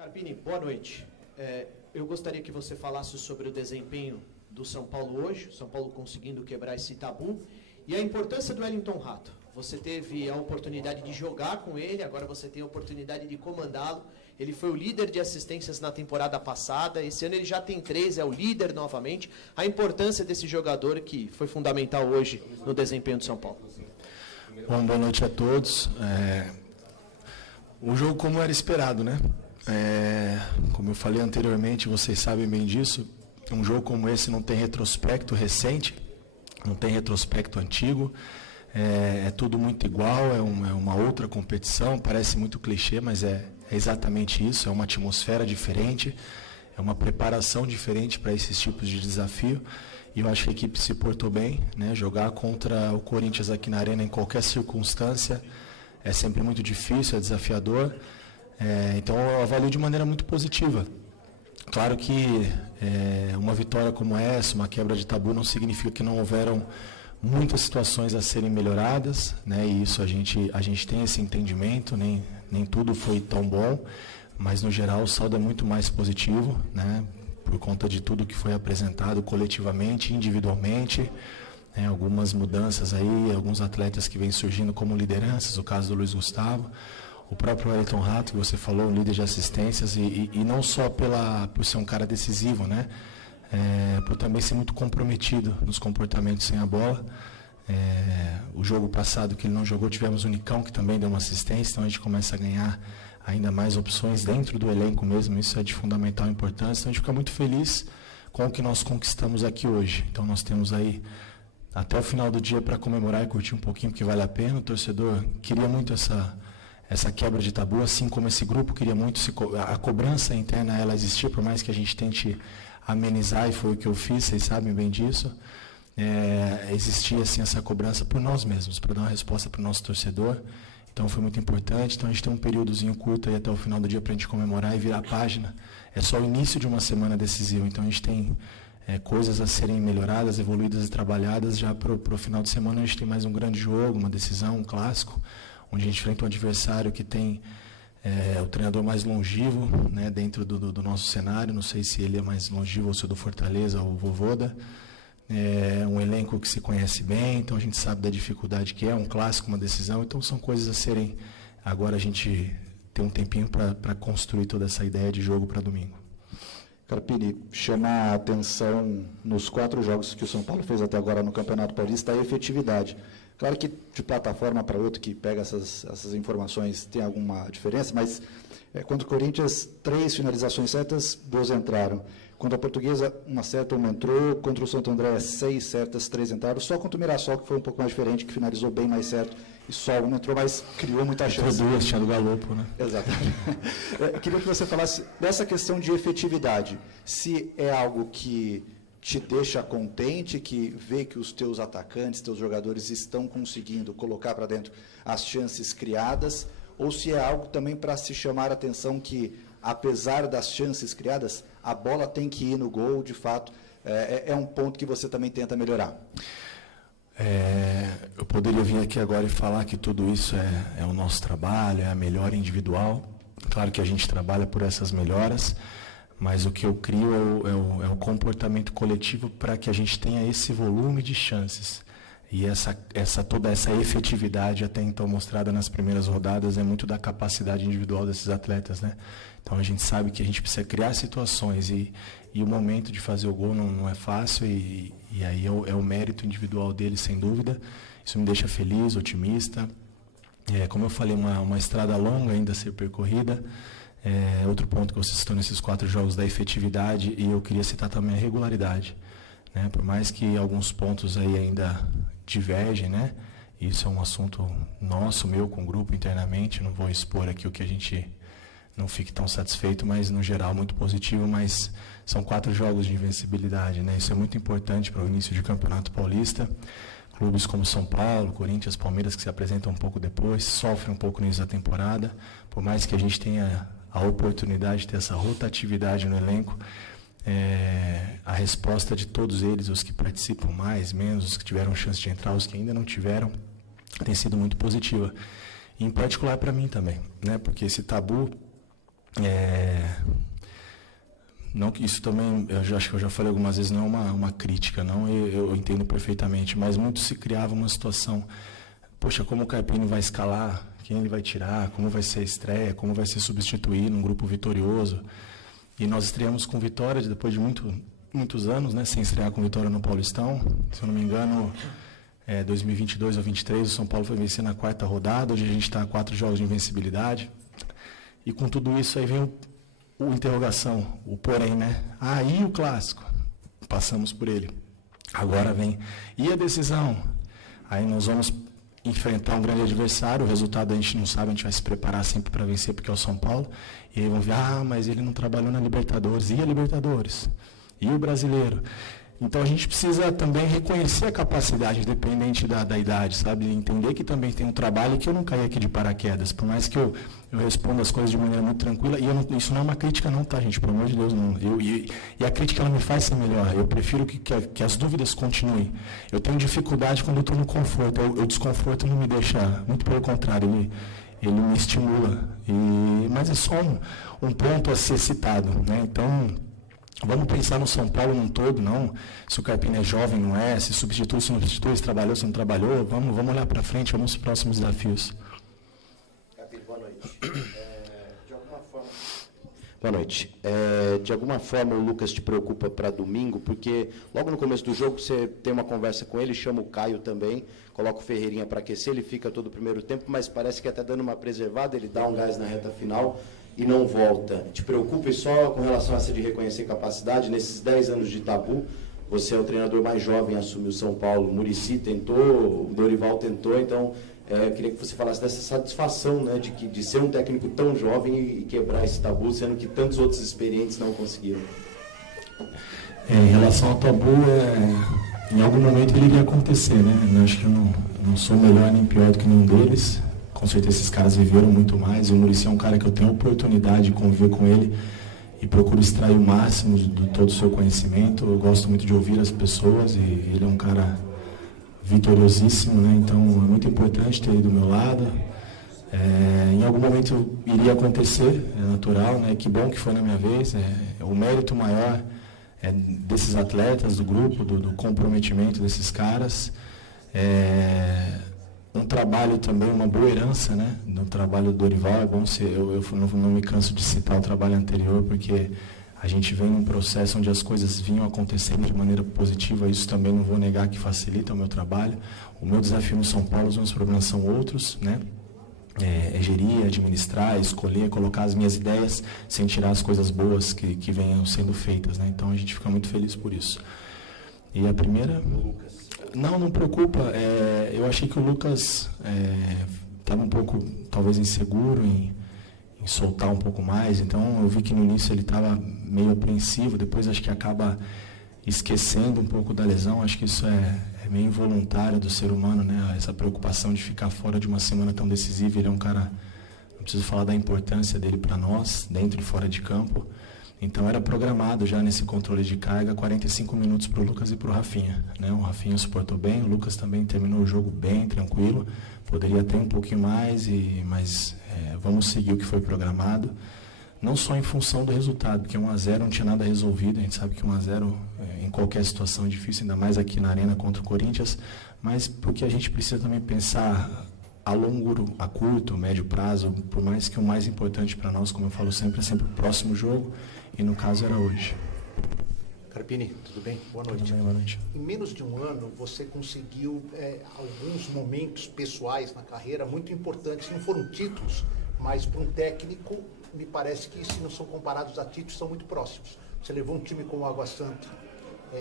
Carpini, boa noite. Eu gostaria que você falasse sobre o desempenho do São Paulo hoje, São Paulo conseguindo quebrar esse tabu, e a importância do Wellington Rato. Você teve a oportunidade de jogar com ele, agora você tem a oportunidade de comandá-lo. Ele foi o líder de assistências na temporada passada, esse ano ele já tem 3, é o líder novamente. A importância desse jogador que foi fundamental hoje no desempenho do São Paulo. Bom, boa noite a todos. Um jogo como era esperado, né? Como eu falei anteriormente, vocês sabem bem disso, um jogo como esse não tem retrospecto recente, não tem retrospecto antigo, é tudo muito igual, é uma outra competição, parece muito clichê, mas é exatamente isso, é uma atmosfera diferente, é uma preparação diferente para esses tipos de desafio, e eu acho que a equipe se portou bem, né? Jogar contra o Corinthians aqui na Arena em qualquer circunstância é sempre muito difícil, é desafiador. Então eu avalio de maneira muito positiva. Claro que uma vitória como essa, uma quebra de tabu, não significa que não houveram muitas situações a serem melhoradas, né? E isso a gente tem esse entendimento, nem tudo foi tão bom, mas no geral o saldo é muito mais positivo, né? Por conta de tudo que foi apresentado coletivamente, individualmente, algumas mudanças aí, alguns atletas que vêm surgindo como lideranças, o caso do Luiz Gustavo, o próprio Wellington Rato, que você falou, um líder de assistências, e não só por ser um cara decisivo, né? Por também ser muito comprometido nos comportamentos sem a bola. O jogo passado que ele não jogou, tivemos o Nicão, que também deu uma assistência, então a gente começa a ganhar ainda mais opções dentro do elenco mesmo, isso é de fundamental importância, então a gente fica muito feliz com o que nós conquistamos aqui hoje. Então nós temos aí até o final do dia para comemorar e curtir um pouquinho, porque vale a pena. O torcedor queria muito essa quebra de tabu, assim como esse grupo queria muito, a cobrança interna ela existia, por mais que a gente tente amenizar, e foi o que eu fiz, vocês sabem bem disso. Existia assim, essa cobrança por nós mesmos, para dar uma resposta para o nosso torcedor, então foi muito importante. Então a gente tem um períodozinho curto aí até o final do dia para a gente comemorar e virar a página. É só o início de uma semana decisiva, então a gente tem coisas a serem melhoradas, evoluídas e trabalhadas. Já para o final de semana a gente tem mais um grande jogo, uma decisão, um clássico, onde a gente enfrenta um adversário que tem o treinador mais longevo, né, dentro do nosso cenário. Não sei se ele é mais longevo ou se é do Fortaleza ou Vovôda. Um elenco que se conhece bem, então a gente sabe da dificuldade que é, um clássico, uma decisão. Então são coisas a serem... Agora a gente tem um tempinho para construir toda essa ideia de jogo para domingo. Carpini, chamar a atenção nos 4 jogos que o São Paulo fez até agora no Campeonato Paulista, a efetividade. Claro que de plataforma para outra que pega essas informações tem alguma diferença, mas contra o Corinthians, 3 finalizações certas, 2 entraram. Contra a Portuguesa, uma certa, uma entrou. Contra o Santo André, 6 certas, 3 entraram. Só contra o Mirassol, que foi um pouco mais diferente, que finalizou bem mais certo, e só uma entrou, mas criou muita chance. Foi 2, tinha do Galopo, né? Exatamente. Queria que você falasse dessa questão de efetividade, se é algo que te deixa contente, que vê que os teus atacantes, teus jogadores estão conseguindo colocar para dentro as chances criadas, ou se é algo também para se chamar a atenção que, apesar das chances criadas, a bola tem que ir no gol, de fato, é um ponto que você também tenta melhorar. Eu poderia vir aqui agora e falar que tudo isso é o nosso trabalho, é a melhora individual. Claro que a gente trabalha por essas melhoras, mas o que eu crio é o comportamento coletivo para que a gente tenha esse volume de chances. E toda essa efetividade até então mostrada nas primeiras rodadas é muito da capacidade individual desses atletas, né? Então a gente sabe que a gente precisa criar situações e o momento de fazer o gol não é fácil, e aí é o mérito individual deles, sem dúvida. Isso me deixa feliz, otimista. Como eu falei, uma estrada longa ainda a ser percorrida. Outro ponto que você citou nesses 4 jogos da efetividade, e eu queria citar também a regularidade, né? Por mais que alguns pontos aí ainda divergem, né? Isso é um assunto nosso, meu, com o grupo internamente. Não vou expor aqui o que a gente não fique tão satisfeito, mas no geral muito positivo. Mas são 4 jogos de invencibilidade, né? Isso é muito importante para o início de Campeonato Paulista. Clubes como São Paulo, Corinthians, Palmeiras, que se apresentam um pouco depois, sofrem um pouco no início da temporada. Por mais que a gente tenha a oportunidade de ter essa rotatividade no elenco, a resposta de todos eles, os que participam mais, menos, os que tiveram chance de entrar, os que ainda não tiveram, tem sido muito positiva. E em particular para mim também, né? Porque esse tabu Não que isso também, acho que eu já falei algumas vezes, não é uma crítica, não, eu entendo perfeitamente, mas muito se criava uma situação, poxa, como o Carpini vai escalar, quem ele vai tirar, como vai ser a estreia, como vai ser substituir num grupo vitorioso. E nós estreamos com vitória depois de muitos anos, né, sem estrear com vitória no Paulistão. Se eu não me engano, 2022 ou 2023, o São Paulo foi vencer na 4ª rodada, hoje a gente está a 4 jogos de invencibilidade. E com tudo isso aí vem o interrogação, o porém, né? E o clássico? Passamos por ele. Agora vem. E a decisão? Aí nós vamos enfrentar um grande adversário, o resultado a gente não sabe, a gente vai se preparar sempre para vencer, porque é o São Paulo. E aí vão ver, mas ele não trabalhou na Libertadores. E a Libertadores? E o Brasileiro? Então a gente precisa também reconhecer a capacidade, independente da idade, sabe? Entender que também tem um trabalho e que eu não caí aqui de paraquedas. Por mais que eu responda as coisas de maneira muito tranquila, e isso não é uma crítica não, tá, gente? Pelo amor de Deus, não. E a crítica ela me faz ser melhor. Eu prefiro que as dúvidas continuem. Eu tenho dificuldade quando eu estou no conforto. O desconforto não me deixa, muito pelo contrário, ele me estimula. Mas é só um ponto a ser citado, né? Então, vamos pensar no São Paulo num todo, não. Se o Carpini é jovem, não é. Se substitui, se não substitui, se trabalhou, se não trabalhou. Vamos olhar para frente, vamos para os próximos desafios. Carpini, boa noite. Boa noite. De alguma forma o Lucas te preocupa para domingo, porque logo no começo do jogo você tem uma conversa com ele, chama o Caio também, coloca o Ferreirinha para aquecer, ele fica todo o primeiro tempo, mas parece que até dando uma preservada, ele dá um gás na reta final e não volta. Te preocupa e só com relação a essa de reconhecer capacidade, nesses 10 anos de Tabu, você é o treinador mais jovem a assumir o São Paulo, o Muricy tentou, o Dorival tentou, então eu queria que você falasse dessa satisfação, né, de ser um técnico tão jovem e quebrar esse tabu, sendo que tantos outros experientes não conseguiram. Em relação ao tabu, em algum momento ele iria acontecer, né? Eu acho que eu não sou melhor nem pior do que nenhum deles. Com certeza esses caras viveram muito mais. O Muricy é um cara que eu tenho a oportunidade de conviver com ele e procuro extrair o máximo de todo o seu conhecimento. Eu gosto muito de ouvir as pessoas e ele é um cara vitoriosíssimo, né? Então é muito importante ter ele do meu lado. Em algum momento iria acontecer, é natural, né? Que bom que foi na minha vez. O mérito maior desses atletas, do grupo, do comprometimento desses caras. Um trabalho também, uma boa herança, né? Do trabalho do Dorival. É bom eu não me canso de citar o trabalho anterior, porque a gente vem num processo onde as coisas vinham acontecendo de maneira positiva, isso também não vou negar que facilita o meu trabalho. O meu desafio no São Paulo, os meus problemas são outros, né? Gerir, administrar, escolher, colocar as minhas ideias sem tirar as coisas boas que venham sendo feitas, né? Então a gente fica muito feliz por isso. E a primeira... Não preocupa. Eu achei que o Lucas estava um pouco, talvez, inseguro em soltar um pouco mais, então eu vi que no início ele estava meio apreensivo, depois acho que acaba esquecendo um pouco da lesão. Acho que isso é meio involuntário do ser humano, né? Essa preocupação de ficar fora de uma semana tão decisiva. Ele é um cara, não preciso falar da importância dele para nós, dentro e fora de campo. Então era programado já nesse controle de carga 45 minutos para o Lucas e para o Rafinha, né? O Rafinha suportou bem, o Lucas também terminou o jogo bem, tranquilo. Poderia ter um pouquinho mais, mas vamos seguir o que foi programado. Não só em função do resultado, porque 1-0 não tinha nada resolvido. A gente sabe que 1-0 em qualquer situação é difícil, ainda mais aqui na Arena contra o Corinthians. Mas porque a gente precisa também pensar a curto, médio prazo, por mais que o mais importante para nós, como eu falo sempre, é sempre o próximo jogo. E no caso era hoje. Carpini, tudo bem? Boa noite. Tudo bem, boa noite. Em menos de um ano, você conseguiu alguns momentos pessoais na carreira muito importantes. Não foram títulos, mas para um técnico, me parece que, se não são comparados a títulos, são muito próximos. Você levou um time como o Água Santa,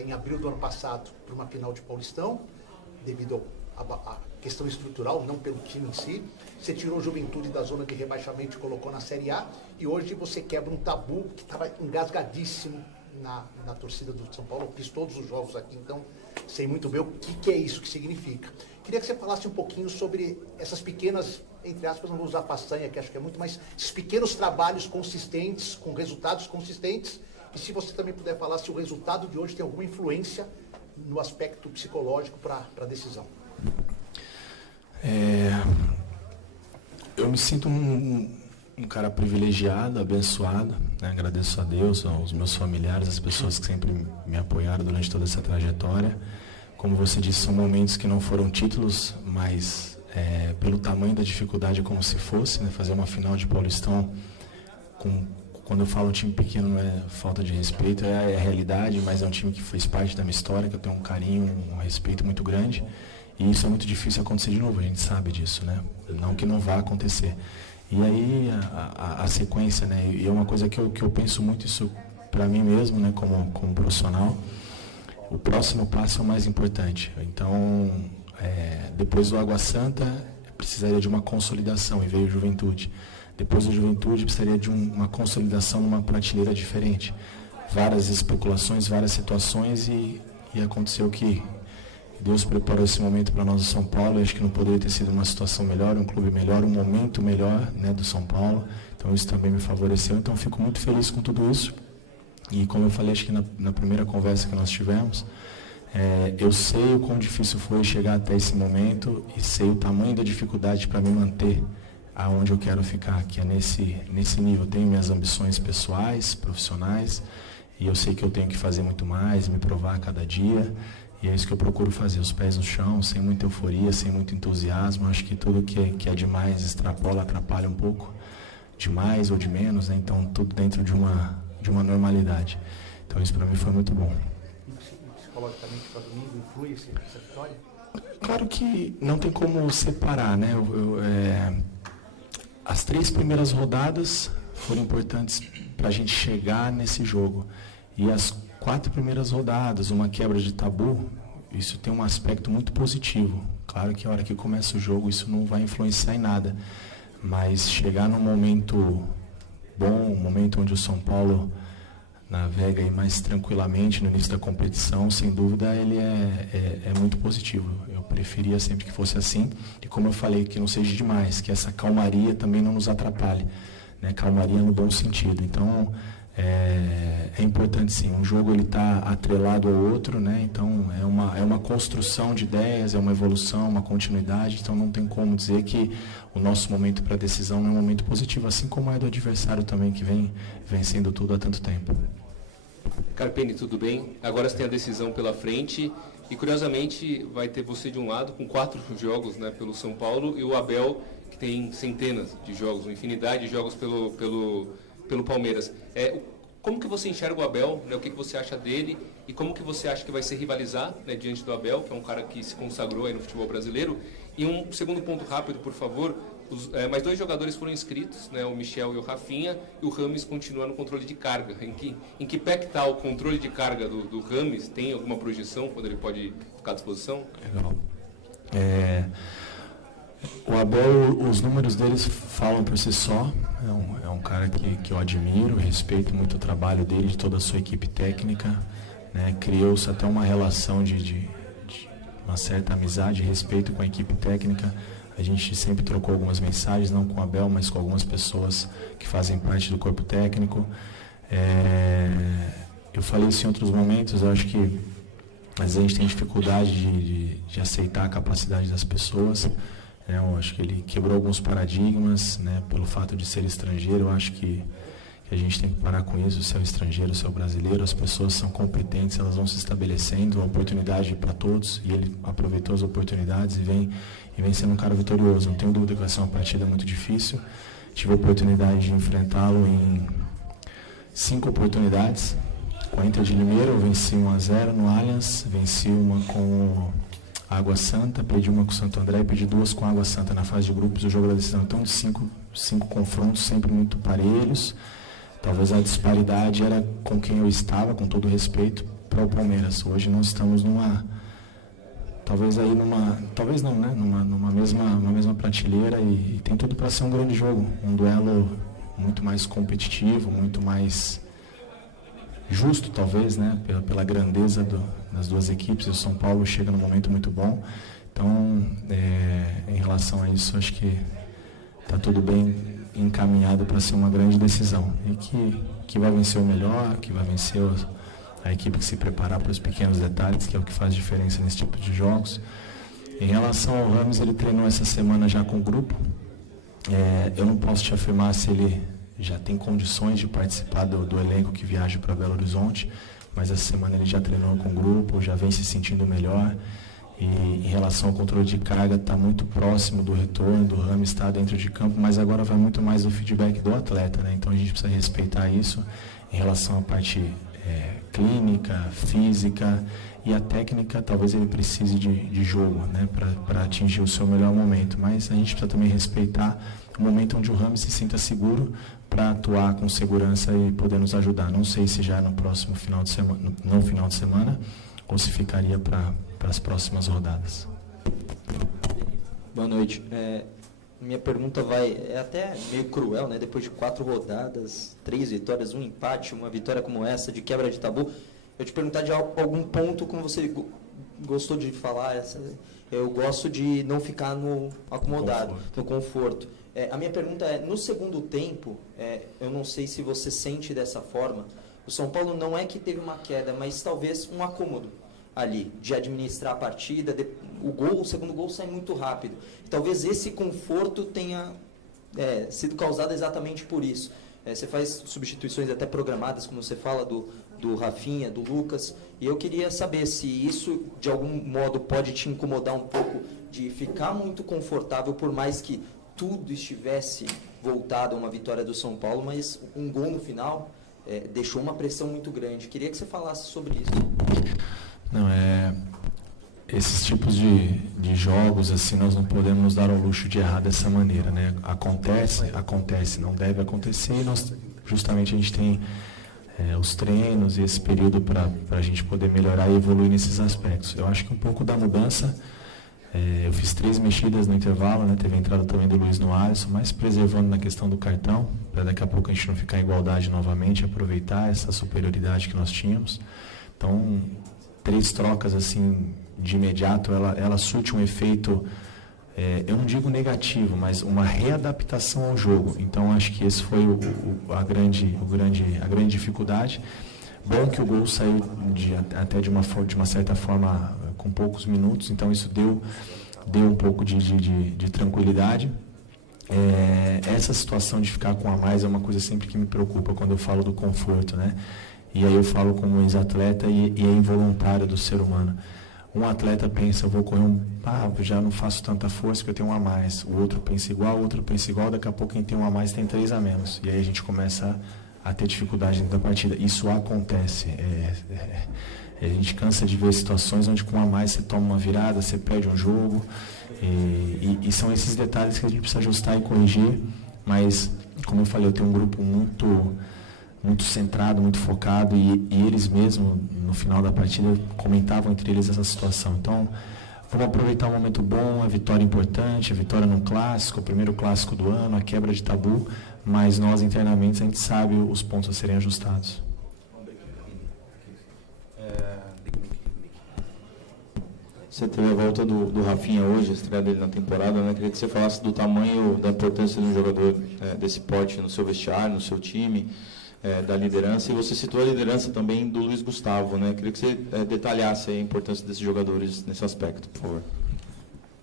em abril do ano passado, para uma final de Paulistão, devido à questão estrutural, não pelo time em si. Você tirou o Juventude da zona de rebaixamento e colocou na Série A. E hoje você quebra um tabu que estava engasgadíssimo na torcida do São Paulo. Eu fiz todos os jogos aqui, então sei muito bem o que é isso que significa. Queria que você falasse um pouquinho sobre essas pequenas, entre aspas, não vou usar façanha, que acho que é muito, mas esses pequenos trabalhos consistentes, com resultados consistentes. E se você também puder falar se o resultado de hoje tem alguma influência no aspecto psicológico para a decisão. Eu me sinto um cara privilegiado, abençoado, né? Agradeço a Deus, aos meus familiares, as pessoas que sempre me apoiaram durante toda essa trajetória. Como você disse, são momentos que não foram títulos, mas pelo tamanho da dificuldade, como se fosse, né? Fazer uma final de Paulistão, quando eu falo um time pequeno não é falta de respeito, é a realidade, mas é um time que fez parte da minha história, que eu tenho um carinho, um respeito muito grande, e isso é muito difícil acontecer de novo, a gente sabe disso, né? Não que não vá acontecer. E aí a sequência, né? E é uma coisa que eu penso muito isso para mim mesmo, né? Como profissional. O próximo passo é o mais importante. Então, depois do Água Santa, precisaria de uma consolidação, e veio o Juventude. Depois do Juventude, precisaria de uma consolidação numa prateleira diferente. Várias especulações, várias situações, e aconteceu que Deus preparou esse momento para nós do São Paulo. Eu acho que não poderia ter sido uma situação melhor, um clube melhor, um momento melhor, né, do São Paulo. Então isso também me favoreceu. Então fico muito feliz com tudo isso. E como eu falei, acho que na primeira conversa que nós tivemos, eu sei o quão difícil foi chegar até esse momento e sei o tamanho da dificuldade para me manter aonde eu quero ficar, que é nesse nível. Eu tenho minhas ambições pessoais, profissionais, e eu sei que eu tenho que fazer muito mais, me provar a cada dia. E é isso que eu procuro fazer, os pés no chão, sem muita euforia, sem muito entusiasmo. Acho que tudo que é demais extrapola, atrapalha um pouco, de mais ou de menos, né? Então tudo dentro de uma normalidade. Então isso para mim foi muito bom. E psicologicamente para domingo influi essa vitória? Claro que não tem como separar, né? As 3 primeiras rodadas foram importantes para a gente chegar nesse jogo. E as 4 primeiras rodadas, uma quebra de tabu, isso tem um aspecto muito positivo. Claro que a hora que começa o jogo isso não vai influenciar em nada, mas chegar num momento bom, um momento onde o São Paulo navega aí mais tranquilamente no início da competição, sem dúvida ele é muito positivo. Eu preferia sempre que fosse assim, e como eu falei, que não seja demais, que essa calmaria também não nos atrapalhe, né? Calmaria no bom sentido. Então é importante sim, um jogo ele está atrelado ao outro, né? Então é uma construção de ideias, é uma evolução, uma continuidade, então não tem como dizer que o nosso momento para decisão não é um momento positivo, assim como é do adversário também, que vem vencendo tudo há tanto tempo. Carpini, tudo bem? Agora você tem a decisão pela frente e, curiosamente, vai ter você de um lado com 4 jogos, né, pelo São Paulo, e o Abel, que tem centenas de jogos, uma infinidade de jogos pelo Palmeiras. Como que você enxerga o Abel, né, o que você acha dele e como que você acha que vai se rivalizar, né, diante do Abel, que é um cara que se consagrou aí no futebol brasileiro? E um segundo ponto rápido, por favor. Mais 2 jogadores foram inscritos, né, o Michel e o Rafinha, e o Rames continua no controle de carga. Em que pé que está o controle de carga do Rames? Tem alguma projeção quando ele pode ficar à disposição? Legal. O Abel, os números deles falam por si só. É um cara que eu admiro, respeito muito o trabalho dele, de toda a sua equipe técnica, né? Criou-se até uma relação de uma certa amizade e respeito com a equipe técnica. A gente sempre trocou algumas mensagens, não com o Abel, mas com algumas pessoas que fazem parte do corpo técnico. Eu falei isso em outros momentos, eu acho que às vezes a gente tem dificuldade de aceitar a capacidade das pessoas. Eu acho que ele quebrou alguns paradigmas, né, pelo fato de ser estrangeiro. Eu acho que a gente tem que parar com isso, se é o estrangeiro, se é o brasileiro, as pessoas são competentes, elas vão se estabelecendo, a oportunidade para todos, e ele aproveitou as oportunidades e vem sendo um cara vitorioso. Não tenho dúvida que vai ser uma partida muito difícil. Tive a oportunidade de enfrentá-lo em 5 oportunidades. Com a Inter de Limeira, eu venci 1-0 no Allianz, venci uma com Água Santa, perdi uma com o Santo André e perdi 2 com Água Santa na fase de grupos do jogo da decisão. Então, de 5 confrontos sempre muito parelhos. Talvez a disparidade era com quem eu estava, com todo respeito, para o Palmeiras. Hoje nós estamos numa mesma prateleira e tem tudo para ser um grande jogo, um duelo muito mais competitivo, muito mais justo talvez, né, pela grandeza das duas equipes. O São Paulo chega num momento muito bom, então em relação a isso acho que está tudo bem encaminhado para ser uma grande decisão e que vai vencer o melhor, que vai vencer a equipe que se preparar para os pequenos detalhes, que é o que faz diferença nesse tipo de jogos. Em relação ao Rames, ele treinou essa semana já com o grupo, Eu não posso te afirmar se ele já tem condições de participar do elenco que viaja para Belo Horizonte, mas essa semana ele já treinou com o grupo, já vem se sentindo melhor. E em relação ao controle de carga, está muito próximo do retorno, do Rames está dentro de campo, mas agora vai muito mais do feedback do atleta, né? Então a gente precisa respeitar isso em relação à parte clínica, física e a técnica. Talvez ele precise de jogo, né, para atingir o seu melhor momento, mas a gente precisa também respeitar o momento onde o Rames se sinta seguro para atuar com segurança e poder nos ajudar. Não sei se já no próximo final de semana, no final de semana, ou se ficaria para as próximas rodadas. Boa noite. Minha pergunta é até meio cruel, né? Depois de 4 rodadas, 3 vitórias, 1 empate, uma vitória como essa, de quebra de tabu, eu te perguntar de algum ponto, como você gostou de falar, eu gosto de não ficar no acomodado, no conforto. A minha pergunta é, no segundo tempo, eu não sei se você sente dessa forma, o São Paulo não é que teve uma queda, mas talvez um acômodo ali, de administrar a partida, o segundo gol sai muito rápido. Talvez esse conforto tenha sido causado exatamente por isso. Você faz substituições até programadas, como você fala, do Rafinha, do Lucas, e eu queria saber se isso, de algum modo, pode te incomodar um pouco, de ficar muito confortável, por mais que tudo estivesse voltado a uma vitória do São Paulo, mas um gol no final deixou uma pressão muito grande. Queria que você falasse sobre isso. Não, esses tipos de jogos, assim, nós não podemos nos dar ao luxo de errar dessa maneira, né? Acontece, não deve acontecer, e justamente a gente tem os treinos e esse período para a gente poder melhorar e evoluir nesses aspectos. Eu acho que um pouco da mudança, eu fiz 3 mexidas no intervalo, né? Teve a entrada também do Luiz no Alisson, mas preservando na questão do cartão, para daqui a pouco a gente não ficar em igualdade novamente, aproveitar essa superioridade que nós tínhamos. Então, 3 trocas assim de imediato, ela surte um efeito, eu não digo negativo, mas uma readaptação ao jogo. Então acho que esse foi a grande dificuldade. Bom que o gol saiu até de uma certa forma com poucos minutos, então isso deu um pouco de tranquilidade. Essa situação de ficar com a mais é uma coisa sempre que me preocupa quando eu falo do conforto, né? E aí eu falo como ex-atleta e é involuntário do ser humano. Um atleta pensa, eu vou correr já não faço tanta força porque eu tenho um a mais. O outro pensa igual, o outro pensa igual, daqui a pouco quem tem um a mais tem 3 a menos. E aí a gente começa a ter dificuldade dentro da partida. Isso acontece. A gente cansa de ver situações onde com um a mais você toma uma virada, você perde um jogo. E são esses detalhes que a gente precisa ajustar e corrigir. Mas, como eu falei, eu tenho um grupo muito centrado, muito focado, e eles mesmos, no final da partida, comentavam entre eles essa situação. Então, vamos aproveitar um momento bom, a vitória importante, a vitória num clássico, o primeiro clássico do ano, a quebra de tabu, mas nós internamente a gente sabe os pontos a serem ajustados. Você teve a volta do Rafinha hoje, a estreia dele na temporada, né? Queria que você falasse do tamanho, da importância de um jogador desse porte no seu vestiário, no seu time, da liderança, e você citou a liderança também do Luiz Gustavo, né? Queria que você detalhasse a importância desses jogadores nesse aspecto, por favor.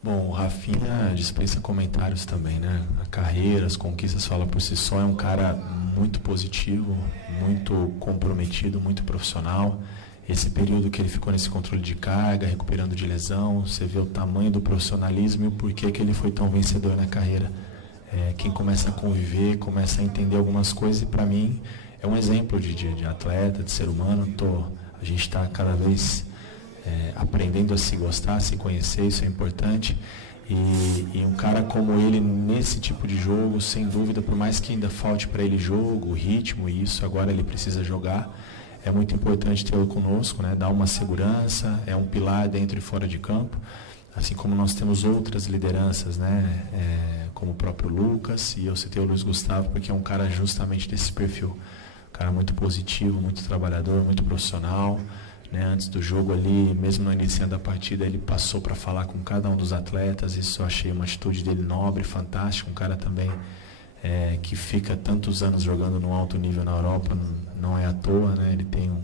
Bom, o Rafinha dispensa comentários também, né? A carreira, as conquistas falam por si só, é um cara muito positivo, muito comprometido, muito profissional. Esse período que ele ficou nesse controle de carga, recuperando de lesão, você vê o tamanho do profissionalismo e o porquê que ele foi tão vencedor na carreira. Quem começa a conviver, começa a entender algumas coisas, e para mim é um exemplo de atleta, de ser humano. A gente está cada vez aprendendo a se gostar, a se conhecer, isso é importante. E um cara como ele, nesse tipo de jogo, sem dúvida, por mais que ainda falte para ele jogo, ritmo, e isso agora ele precisa jogar, é muito importante tê-lo conosco, né? Dar uma segurança, é um pilar dentro e fora de campo, assim como nós temos outras lideranças, né? Como o próprio Lucas, e eu citei o Luiz Gustavo porque é um cara justamente desse perfil, um cara muito positivo, muito trabalhador, muito profissional, né? Antes do jogo ali, mesmo no início da partida, ele passou para falar com cada um dos atletas. Isso eu achei uma atitude dele nobre, fantástica. Um cara também que fica tantos anos jogando no alto nível na Europa, não é à toa, né? Ele tem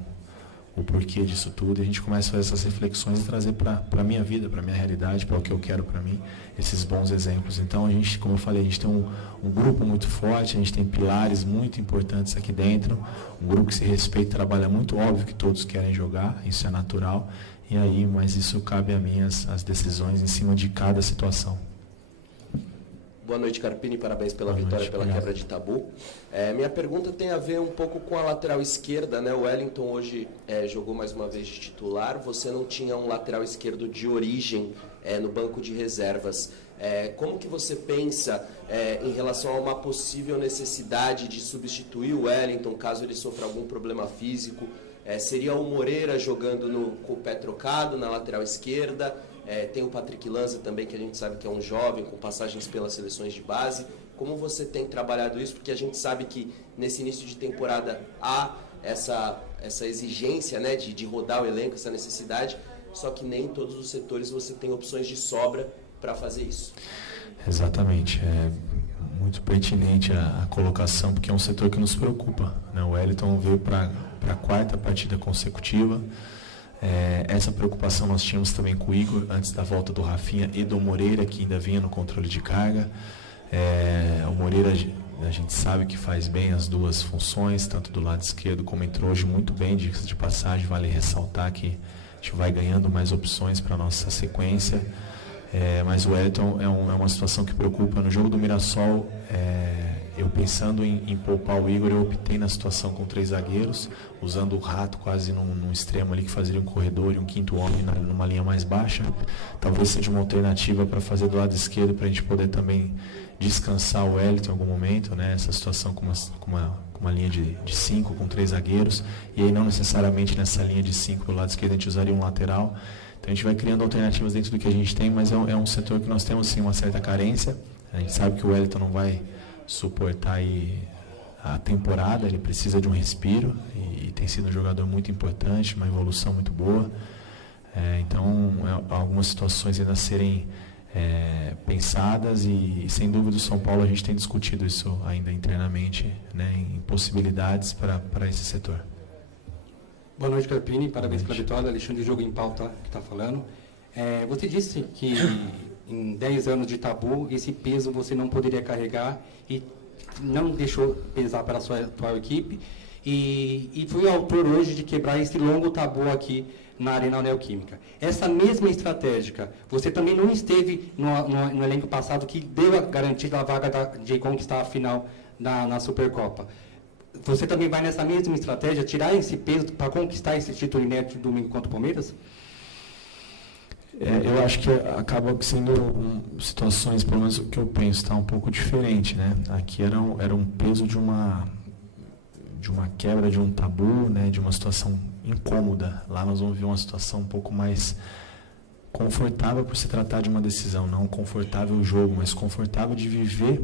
o porquê disso tudo, e a gente começa a fazer essas reflexões e trazer para a minha vida, para a minha realidade, para o que eu quero para mim, esses bons exemplos. Então, a gente, como eu falei, a gente tem um grupo muito forte, a gente tem pilares muito importantes aqui dentro, um grupo que se respeita e trabalha muito, óbvio que todos querem jogar, isso é natural, e aí, mas isso cabe a mim, as decisões em cima de cada situação. Boa noite, Carpini. Parabéns pela Boa vitória, noite, pela obrigado. quebra de tabu. Minha pergunta tem a ver um pouco com a lateral esquerda, né? O Wellington hoje jogou mais uma vez de titular. Você não tinha um lateral esquerdo de origem no banco de reservas. Como que você pensa em relação a uma possível necessidade de substituir o Wellington, caso ele sofra algum problema físico? Seria o Moreira jogando com o pé trocado na lateral esquerda? Tem o Patrick Lanza também, que a gente sabe que é um jovem, com passagens pelas seleções de base. Como você tem trabalhado isso? Porque a gente sabe que nesse início de temporada há essa exigência, né, de rodar o elenco, essa necessidade, só que nem em todos os setores você tem opções de sobra para fazer isso. Exatamente. É muito pertinente a colocação, porque é um setor que nos preocupa, né? O Wellington veio para a 4ª partida consecutiva. Essa preocupação nós tínhamos também com o Igor, antes da volta do Rafinha e do Moreira, que ainda vinha no controle de carga. O Moreira, a gente sabe que faz bem as duas funções, tanto do lado esquerdo como entrou hoje muito bem, de passagem. Vale ressaltar que a gente vai ganhando mais opções para a nossa sequência. Mas o Wellington é uma situação que preocupa. No jogo do Mirassol, eu pensando em poupar o Igor, eu optei na situação com 3 zagueiros, usando o Rato quase num extremo ali, que fazia um corredor e um 5º homem numa linha mais baixa. Talvez seja uma alternativa para fazer do lado esquerdo, para a gente poder também descansar o Wellington em algum momento, né? Essa situação com uma linha de 5, com 3 zagueiros, e aí não necessariamente nessa linha de 5 do lado esquerdo a gente usaria um lateral. Então a gente vai criando alternativas dentro do que a gente tem, mas é um setor que nós temos sim uma certa carência. A gente sabe que o Wellington não vai suportar aí a temporada, ele precisa de um respiro, e tem sido um jogador muito importante, uma evolução muito boa. Então, algumas situações ainda a serem pensadas, e sem dúvida o São Paulo, a gente tem discutido isso ainda internamente, né, em possibilidades para esse setor. Boa noite, Carpini, parabéns pela vitória. Alexandre Jogo em Pauta que está falando. Você disse que em 10 anos de tabu, esse peso você não poderia carregar e não deixou pesar para a sua atual equipe, e foi o autor hoje de quebrar esse longo tabu aqui na Arena Neoquímica. Essa mesma estratégia, você também não esteve no elenco passado, que deu a garantia da vaga de conquistar a final na Supercopa. Você também vai nessa mesma estratégia, tirar esse peso para conquistar esse título inédito domingo contra o Palmeiras? Eu acho que acaba sendo situações, pelo menos o que eu penso, está um pouco diferente, né? Aqui era um peso de uma quebra de um tabu, né? De uma situação incômoda. Lá nós vamos ver uma situação um pouco mais confortável por se tratar de uma decisão, não confortável o jogo, mas confortável de viver,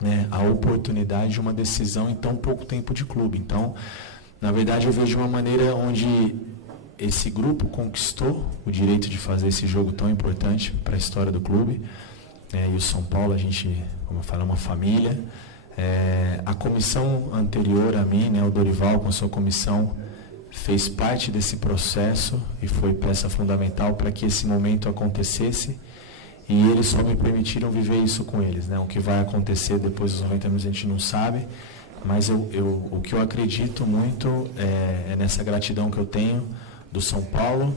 né, a oportunidade de uma decisão em tão pouco tempo de clube. Então, na verdade, eu vejo uma maneira onde esse grupo conquistou o direito de fazer esse jogo tão importante para a história do clube. E o São Paulo, a gente, como eu falo, é uma família. A comissão anterior a mim, né, o Dorival, com a sua comissão, fez parte desse processo e foi peça fundamental para que esse momento acontecesse. E eles só me permitiram viver isso com eles, né? O que vai acontecer depois dos 90 minutos a gente não sabe, mas o que eu acredito muito é nessa gratidão que eu tenho do São Paulo,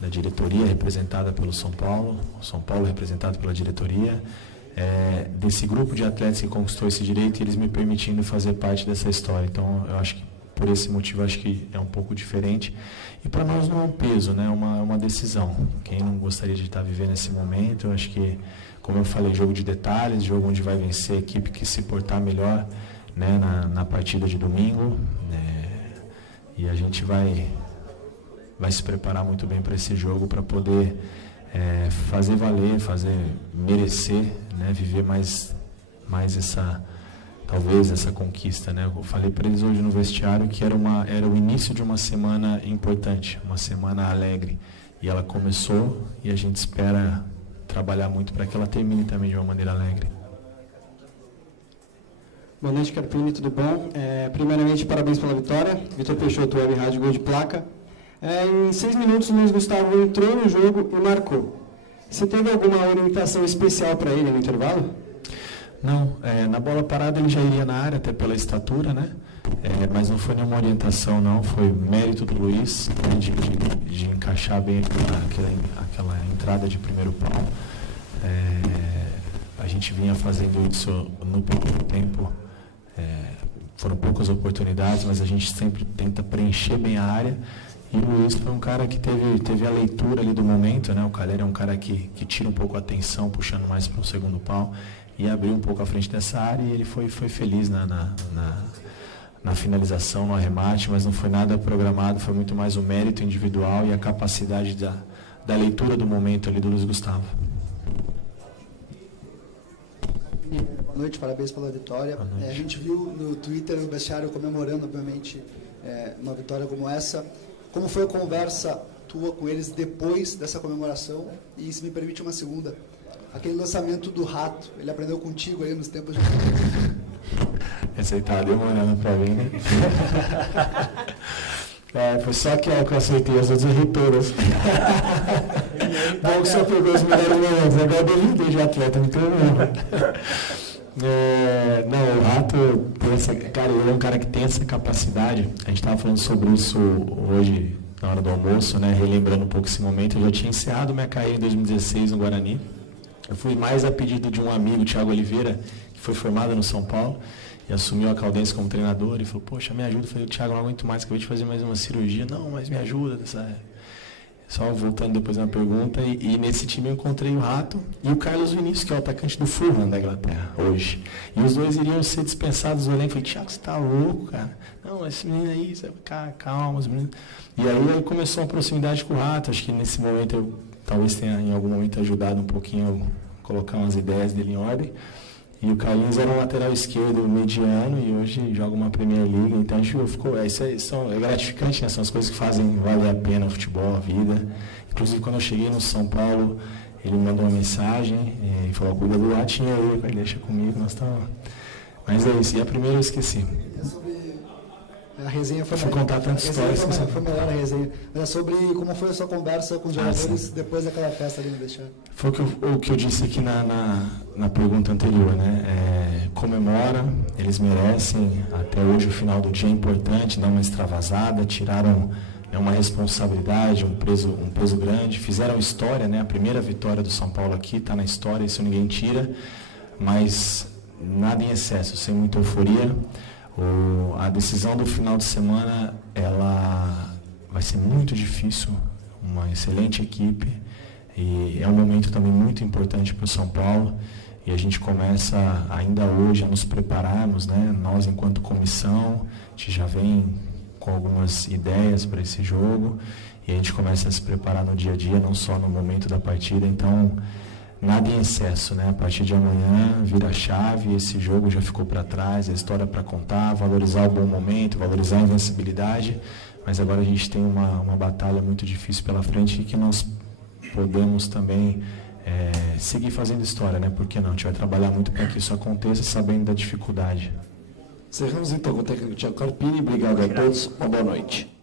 da diretoria representada pelo São Paulo representado pela diretoria, desse grupo de atletas que conquistou esse direito, e eles me permitindo fazer parte dessa história. Então, eu acho que por esse motivo, acho que é um pouco diferente. E para nós não é um peso, né? É uma decisão. Quem não gostaria de estar vivendo esse momento, eu acho que, como eu falei, jogo de detalhes, jogo onde vai vencer a equipe que se portar melhor, né, na partida de domingo. E a gente vai se preparar muito bem para esse jogo, para poder fazer valer, fazer merecer, né, viver mais talvez essa conquista, né? Eu falei para eles hoje no vestiário que era o início de uma semana importante, uma semana alegre, e ela começou, e a gente espera trabalhar muito para que ela termine também de uma maneira alegre. Boa noite, Carpini, tudo bom? Primeiramente, parabéns pela vitória. Vitor Peixoto, Web Rádio Gol de Placa. Em 6 minutos, o Luiz Gustavo entrou no jogo e marcou. Você teve alguma orientação especial para ele no intervalo? Não, na bola parada ele já iria na área, até pela estatura, né? Mas não foi nenhuma orientação, não. Foi mérito do Luiz, né, de encaixar bem aquela entrada de primeiro pau. A gente vinha fazendo isso no primeiro tempo. Foram poucas oportunidades, mas a gente sempre tenta preencher bem a área. E o Luiz foi um cara que teve a leitura ali do momento, né? O Calher é um cara que tira um pouco a atenção, puxando mais para o segundo pau, e abriu um pouco a frente dessa área, e ele foi feliz na finalização, no arremate, mas não foi nada programado, foi muito mais o mérito individual e a capacidade da leitura do momento ali do Luiz Gustavo. Boa noite, parabéns pela vitória. A gente viu no Twitter o vestiário comemorando, obviamente, uma vitória como essa. Como foi a conversa tua com eles depois dessa comemoração? E, se me permite, uma segunda. Aquele lançamento do Rato, ele aprendeu contigo aí nos tempos de... Esse aí tá demorando pra mim, né? Foi só que eu acertei, as outras errei todas. Bom que só pegou os melhores momentos, agora eu duvidei de atleta, me tremendo. Não, o Rato, cara, ele é um cara que tem essa capacidade. A gente estava falando sobre isso hoje, na hora do almoço, né? Relembrando um pouco esse momento. Eu já tinha encerrado minha carreira em 2016 no Guarani. Eu fui mais a pedido de um amigo, Thiago Oliveira, que foi formado no São Paulo e assumiu a Caldense como treinador, e falou, poxa, me ajuda. Eu falei, Thiago, não aguento mais, acabei de fazer mais uma cirurgia. Não, mas me ajuda. Só voltando depois na pergunta, e nesse time eu encontrei o Rato e o Carlos Vinícius, que é o atacante do Fulham da Inglaterra, hoje. E os dois iriam ser dispensados do elenco. Eu falei, Thiago, você tá louco, cara? Não, esse menino aí, calma, os meninos. E aí começou uma proximidade com o Rato. Acho que nesse momento eu talvez tenha em algum momento ajudado um pouquinho a colocar umas ideias dele em ordem. E o Carlinhos era um lateral esquerdo mediano e hoje joga uma Premier League. Então a gente ficou. É gratificante, né? São as coisas que fazem valer a pena o futebol, a vida. Inclusive, quando eu cheguei no São Paulo, ele me mandou uma mensagem e falou: cuida do latinho aí, deixa comigo, nós estamos. Mas é isso. E a primeira eu esqueci. A resenha foi melhor. Fui contar tantas histórias. Foi melhor a resenha. Mas é sobre como foi a sua conversa com os jogadores depois daquela festa ali no vestiário. Foi o que eu disse aqui na pergunta anterior, né? Comemora, eles merecem. Até hoje o final do dia é importante, dá uma extravasada, tiraram uma responsabilidade, um peso grande, fizeram história, né? A primeira vitória do São Paulo aqui está na história, isso ninguém tira, mas nada em excesso, sem muita euforia. A decisão do final de semana, ela vai ser muito difícil, uma excelente equipe, e é um momento também muito importante para o São Paulo, e a gente começa ainda hoje a nos prepararmos, né? Nós, enquanto comissão, a gente já vem com algumas ideias para esse jogo, e a gente começa a se preparar no dia a dia, não só no momento da partida. Então, nada em excesso, né? A partir de amanhã vira a chave, esse jogo já ficou para trás, a história para contar, valorizar o bom momento, valorizar a invencibilidade, mas agora a gente tem uma batalha muito difícil pela frente e que nós podemos também seguir fazendo história, né? Por que não? A gente vai trabalhar muito para que isso aconteça, sabendo da dificuldade. Cerramos então com o técnico Thiago Carpini. Obrigado a todos, uma boa noite.